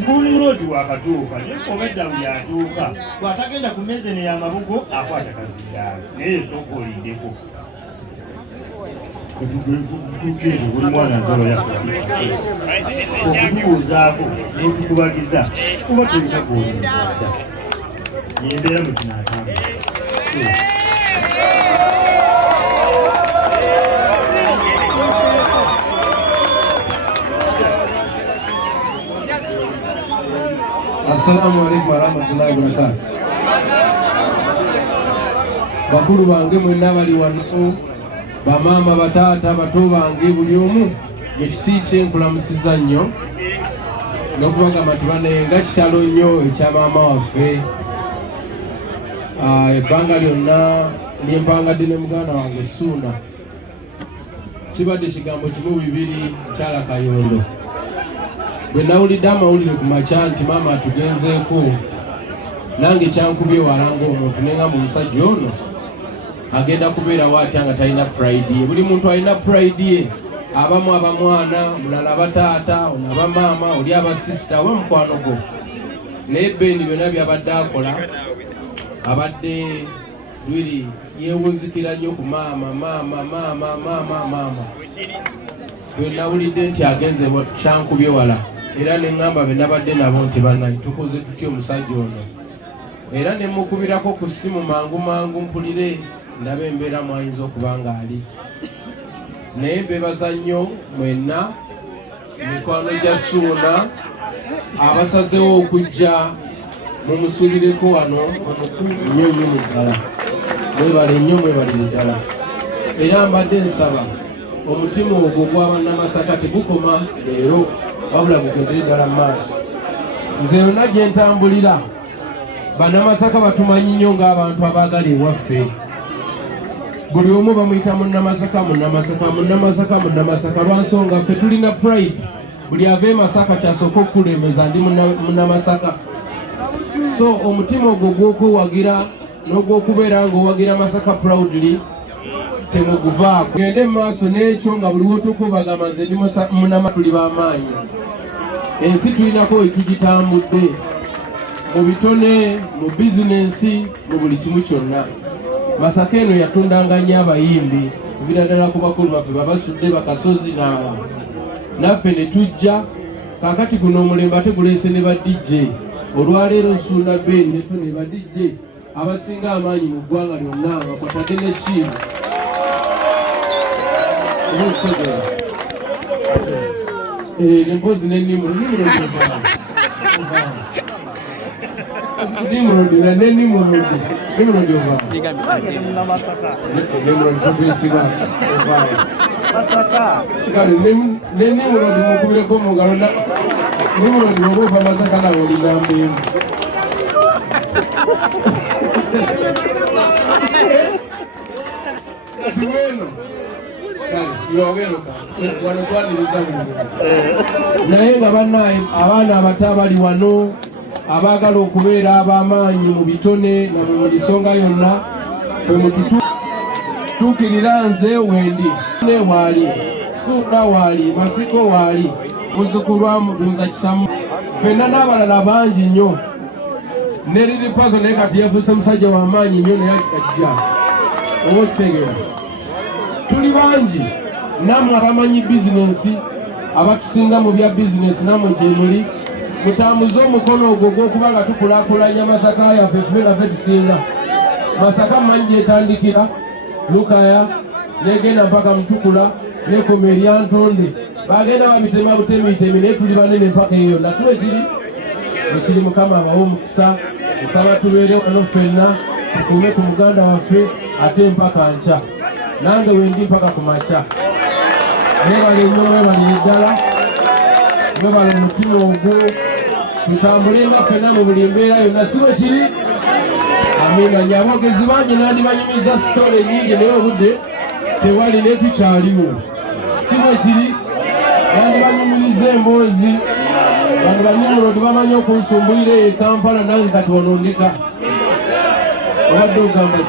Ngulurodi wakatuuka nekomedda buli atuuka bw'atagenda ku mmeeza eno y'amabugo akwata kazindaala naye esooka olindeko tukeezo buli mwana nzalo okutubuuzaako n'otukubagiza kuba tulinagoolumuzaza yembeera mu kinaatambula. Assalamu alaikum warahmatullahi wabarakatuh. Bakulu bange mwenna bali wano, bamama bataata bato bange buli omu ekiti kyenkulamusiza nnyo n'okubagamba nti banenga kitalo nnyo ekya maama waffe. Ebbanga lyonna lyempangadde ne muganda wange Ssuuna kibadde kigambo kimu bibiri Mukyala Kayondo. Bwe nawulidde amawulire ku makya nti maama atugenzeeko, nange kyankubye wala ng'omuntu ne ngamba omusajja ono agenda kubeerawo atya nga talina pride ye. Buli muntu alina pride ye, abamu abamwana, mulala abataata, ono abamaama, oli abasisita oba mukwano gwo. Naye Beni byonna byabadde akola abadde lwiri yeewunzikira nnyo ku maama. Bwe nawulidde nti agenze kyankubye wala, era ne ngamba be nabadde nabo nti bannange tukoze tutya omusajja ono, era ne mukubirako ku ssimu mangu mpulire ndaba embeera mwayinza okuba ng'ali. Naye mbebaza nnyo mwenna mikwano gya Ssuuna abasazewo okujja mumusulireko wano omukulu nnyo mu ddala. Mwebale nnyo, mwebalire ddala. Era mbadde nsaba omutima ogwo gw'abannamasaka tegukoma leero, wabula gugendere ddala mu maaso. Nze yonna gye ntambulira bannamasaka batumanyi nnyo ng'abantu abaagala ewaffe. Buli omu bamuyita munnamasaka lwa nsonga ffe tulina pride. Buli ava e Masaka kyasooka okukulembeza ndi munnamasaka. So omutima ogwo gw'okwewagira n'ogw'okubeera ng'owagira Masaka proudly temuguvaako. Gende mu maaso n'ekyo nga buli wotukubagamba nze ndi munnama tuli b'amaanyi. Ensi tulinako we tugitambudde mu bitone, mu bizinensi, mu buli kimu kyonna. Masaka eno yatundanga nnyo abayimbi, ebiraddala ku bakulu baffe babasudde bakasozi n'awa. Naffe ne tujja, kaakati guno omulembe ate guleese ne ba DJ. Olwaleero Ssuuna Beni ne tune ba DJ abasinga amaanyi mu ggwanga lyonna bakwatadde ne shiimu. Nempozi n'ennimurodi ova kale n'ennimurodi mukubireko mu ngalo. Nimurodi oba ova Masaka nawe olingamba emu. Kati weno wano twaniriza naye nga bannaye abaana abato abali wano abaagala okubeera ab'amaanyi mu bitone na mu nsonga yonna kwe mututuukirira nze wendi ne waali Ssuuna waali Masiko waali muzukulwa Mutunza Kisamu ffenna n'abalala bangi nnyo. Ne Lilipazo naye kati yafuuse musajja w'amaanyi nnyo naye ajja oba okisengera. Tuli bangi nammwe abamanyi bizinensi, abatusinga mu bya bizinensi nammwe gye muli. Mutambuze omukono ogwo gw'okuba nga tukulaakulanya Masaka yaffe tube naffe tusinga. Masaka mmanyi gyetandikira Lukaya negenda mpaka Mutukula nekoma eryantonde. Bagenda babitema butemiitemi naye tuli banene mpaka eyo. Nasibe ekiri Mukama abawe omukisa. Nsaba tubeere wano ffenna tukuume ku muganda waffe ate mpaka nkya. Nange wendi mpaka ku makya. Mwebale nnyo, mwebale ddala, mwebale omutima ogwo. Tutambule nga ffenna mu buli mbeera yonna, si bwe kiri? Amiina. Nnyo aboogezi bangi nandibanyumiza sitole nnyingi naye obudde tewali naye tukyaliwo. Si bwe kiri? Nandibanyumiriza emboozi. Bano bannimulodi bamanyi okunsumbulira eyo e Kampala nange kati onondeka. Obadde ogamba ki?